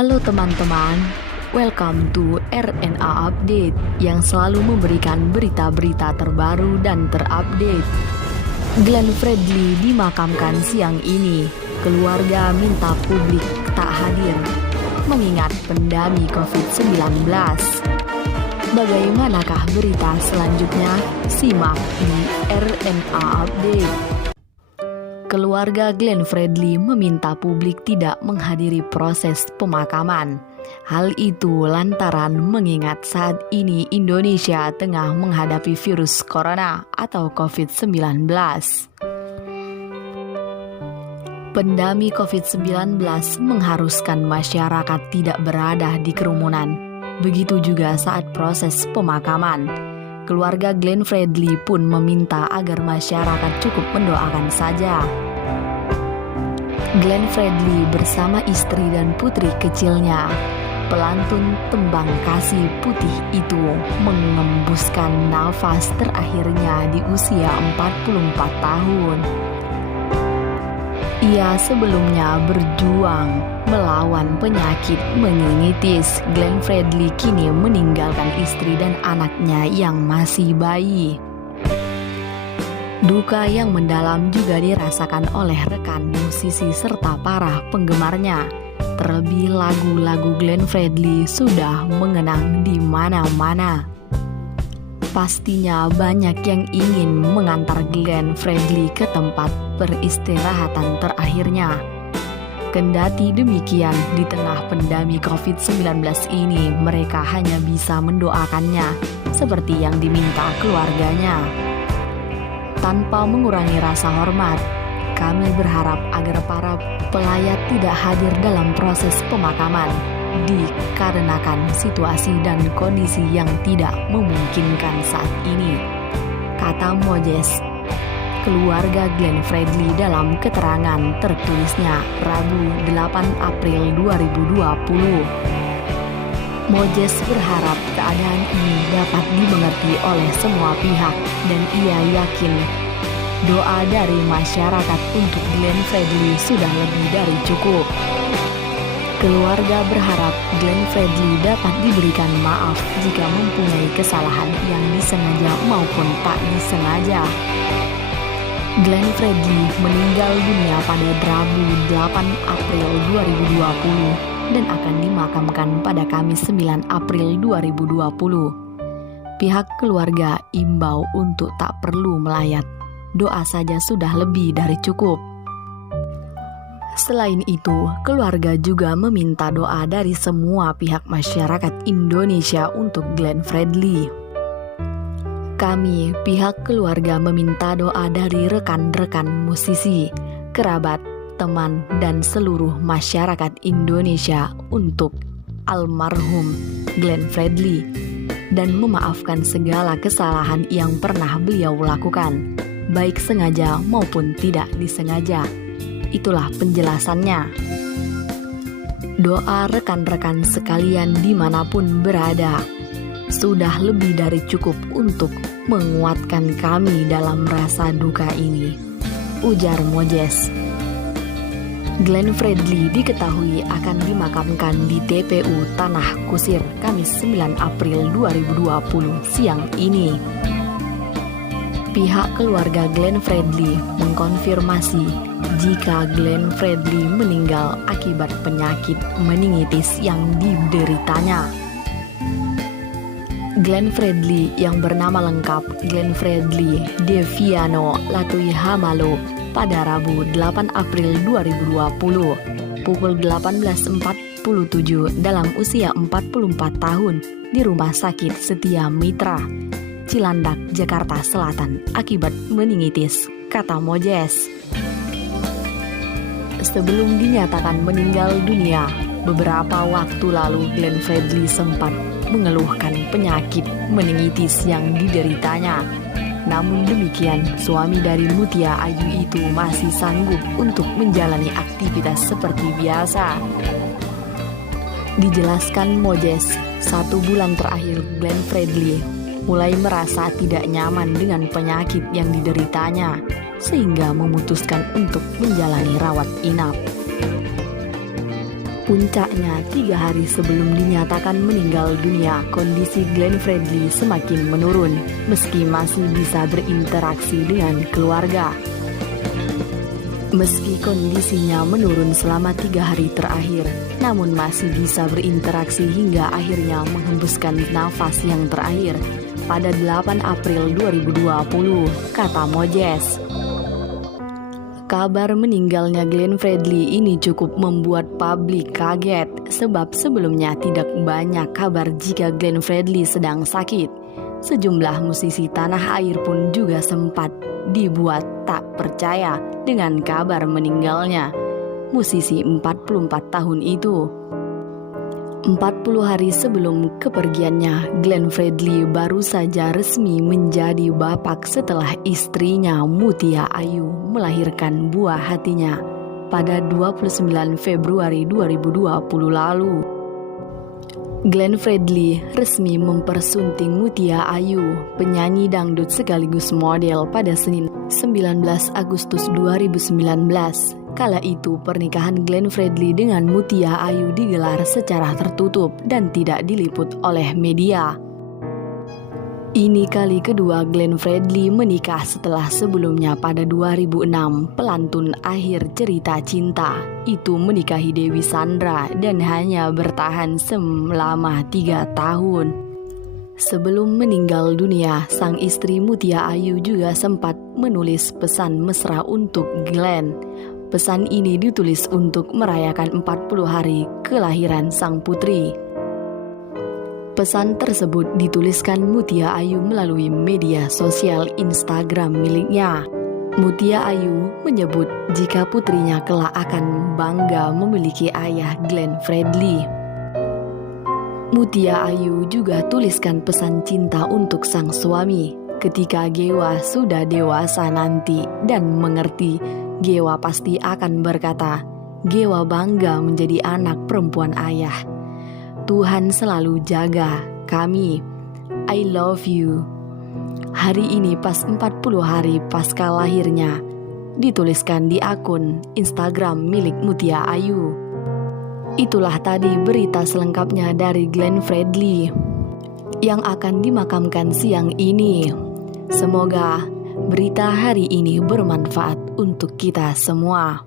Halo teman-teman, welcome to RNA Update yang selalu memberikan berita-berita terbaru dan terupdate. Glenn Fredly dimakamkan siang ini, keluarga minta publik tak hadir, mengingat pandemi COVID-19. Bagaimanakah berita selanjutnya? Simak di RNA Update. Keluarga Glenn Fredly meminta publik tidak menghadiri proses pemakaman. Hal itu lantaran mengingat saat ini Indonesia tengah menghadapi virus corona atau COVID-19. Pandemi COVID-19 mengharuskan masyarakat tidak berada di kerumunan. Begitu juga saat proses pemakaman. Keluarga Glenn Fredly pun meminta agar masyarakat cukup mendoakan saja. Glenn Fredly bersama istri dan putri kecilnya, pelantun tembang kasih putih itu, mengembuskan nafas terakhirnya di usia 44 tahun. Ia sebelumnya berjuang melawan penyakit meningitis. Glenn Fredly kini meninggalkan istri dan anaknya yang masih bayi. Duka yang mendalam juga dirasakan oleh rekan musisi serta para penggemarnya. Terlebih lagu-lagu Glenn Fredly sudah mengenang di mana-mana. Pastinya banyak yang ingin mengantar Glenn Fredly ke tempat peristirahatan terakhirnya. Kendati demikian, di tengah pandemi COVID-19 ini, mereka hanya bisa mendoakannya seperti yang diminta keluarganya. Tanpa mengurangi rasa hormat, kami berharap agar para pelayat tidak hadir dalam proses pemakaman dikarenakan situasi dan kondisi yang tidak memungkinkan saat ini, kata Mojez, keluarga Glenn Fredly dalam keterangan tertulisnya Rabu 8 April 2020. Mojez berharap keadaan ini dapat dimengerti oleh semua pihak dan ia yakin doa dari masyarakat untuk Glenn Fredly sudah lebih dari cukup. Keluarga berharap Glenn Fredly dapat diberikan maaf jika mempunyai kesalahan yang disengaja maupun tak disengaja. Glenn Fredly meninggal dunia pada Rabu 8 April 2020 dan akan dimakamkan pada Kamis 9 April 2020. Pihak keluarga imbau untuk tak perlu melayat. Doa saja sudah lebih dari cukup. Selain itu, keluarga juga meminta doa dari semua pihak masyarakat Indonesia untuk Glenn Fredly. Kami, pihak keluarga meminta doa dari rekan-rekan musisi, kerabat, teman, dan seluruh masyarakat Indonesia untuk almarhum Glenn Fredly dan memaafkan segala kesalahan yang pernah beliau lakukan, baik sengaja maupun tidak disengaja. Itulah penjelasannya. Doa rekan-rekan sekalian dimanapun berada sudah lebih dari cukup untuk menguatkan kami dalam rasa duka ini, ujar Mojez. Glenn Fredly diketahui akan dimakamkan di TPU Tanah Kusir Kamis 9 April 2020 siang ini. Pihak keluarga Glenn Fredly mengkonfirmasi jika Glenn Fredly meninggal akibat penyakit meningitis yang dideritanya. Glenn Fredly yang bernama lengkap Glenn Fredly Deviano Latuihamalo pada Rabu 8 April 2020 pukul 18.47 dalam usia 44 tahun di Rumah Sakit Setia Mitra, Cilandak, Jakarta Selatan akibat meningitis, kata Mojez. Sebelum dinyatakan meninggal dunia, beberapa waktu lalu Glenn Fredly sempat mengeluhkan penyakit meningitis yang dideritanya. Namun demikian, suami dari Mutia Ayu itu masih sanggup untuk menjalani aktivitas seperti biasa. Dijelaskan Mojez, 1 bulan terakhir Glenn Fredly mulai merasa tidak nyaman dengan penyakit yang dideritanya, sehingga memutuskan untuk menjalani rawat inap. Puncaknya, 3 hari sebelum dinyatakan meninggal dunia, kondisi Glenn Fredly semakin menurun, meski masih bisa berinteraksi dengan keluarga. Meski kondisinya menurun selama 3 hari terakhir, namun masih bisa berinteraksi hingga akhirnya menghembuskan nafas yang terakhir pada 8 April 2020, kata Mojes. Kabar meninggalnya Glenn Fredly ini cukup membuat publik kaget, sebab sebelumnya tidak banyak kabar jika Glenn Fredly sedang sakit. Sejumlah musisi tanah air pun juga sempat dibuat tak percaya dengan kabar meninggalnya musisi 44 tahun itu. 40 hari sebelum kepergiannya, Glenn Fredly baru saja resmi menjadi bapak setelah istrinya Mutia Ayu melahirkan buah hatinya pada 29 Februari 2020 lalu. Glenn Fredly resmi mempersunting Mutia Ayu, penyanyi dangdut sekaligus model, pada Senin 19 Agustus 2019. Kala itu pernikahan Glenn Fredly dengan Mutia Ayu digelar secara tertutup dan tidak diliput oleh media. Ini kali kedua Glenn Fredly menikah setelah sebelumnya pada 2006 pelantun akhir cerita cinta itu menikahi Dewi Sandra dan hanya bertahan selama 3 tahun. Sebelum meninggal dunia, sang istri Mutia Ayu juga sempat menulis pesan mesra untuk Glenn. Pesan ini ditulis untuk merayakan 40 hari kelahiran sang putri. Pesan tersebut dituliskan Mutia Ayu melalui media sosial Instagram miliknya. Mutia Ayu menyebut jika putrinya kelak akan bangga memiliki ayah Glenn Fredly. Mutia Ayu juga tuliskan pesan cinta untuk sang suami. Ketika Gewa sudah dewasa nanti dan mengerti, Gewa pasti akan berkata, Gewa bangga menjadi anak perempuan ayah. Tuhan selalu jaga kami. I love you. Hari ini pas 40 hari pasca lahirnya, dituliskan di akun Instagram milik Mutia Ayu. Itulah tadi berita selengkapnya dari Glenn Fredly yang akan dimakamkan siang ini. Semoga berita hari ini bermanfaat untuk kita semua.